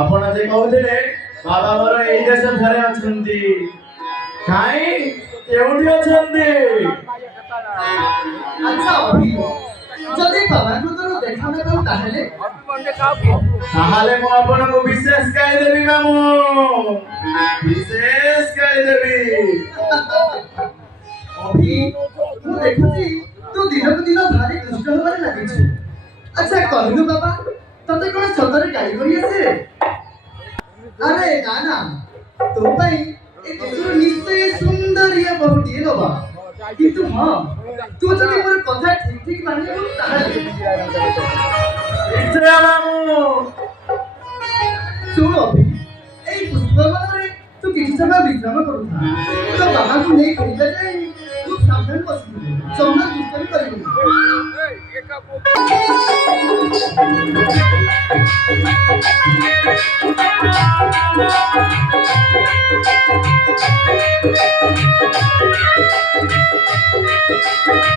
ଆପଣ ଯେ କହୁଥିଲେ ବାବା ମୋର ଏଇ ଦେଶ ଠାରେ ଅଛନ୍ତି। କାଇଁ କେଉଁଠି ଅଛନ୍ତି? ଆଚ୍ଛା ଅଭି, ଯଦି ବାବାଙ୍କୁ ତୋର ଦେଖା ନ କରୁ ତାହେଲେ ମୁଁ ଆପଣଙ୍କୁ ବିଶେଷ ଗାଳି ଦେବି ମାମୁଁ, ବିଶେଷ ଗାଳି ଦେବି। ଅଭି, ମୁଁ ଦେଖୁଛି ତୁ ଦିନକୁ ଦିନ ଭାରି ଦୁଷ୍ଟ ହେବାରେ ଲାଗିଛୁ। ଆଚ୍ଛା କହିଲୁ ବାବା, ତତେ କଣ ସତରେ ଗାଳି କରି ଆସେ? ଆରେ ନା ନା, ତୋ ପାଇଁ ଏ ଦେଶରୁ ନିଶ୍ଚୟ ସୁନ୍ଦରିଆ ବହୁଟିଏ ନବା। କିନ୍ତୁ ହଁ, ତୁ ଯଦି ମୋର କଥା ଠିକ ଠିକ ମାନିବୁ ତାହେଲେ ଶୁଣ ଅଭି, ଏଇ ପୁଷ୍ପବନରେ ତୁ କିଛି ସମୟ ବିଶ୍ରାମ କରୁଥା। ତୋ ବାବାଙ୍କୁ ନେଇ ଖେଳିବା ଯାଇ ଖୁବ୍ ସାବଧାନ ବସିଥିବୁ। ଜମା ଦୁଷ୍ଟ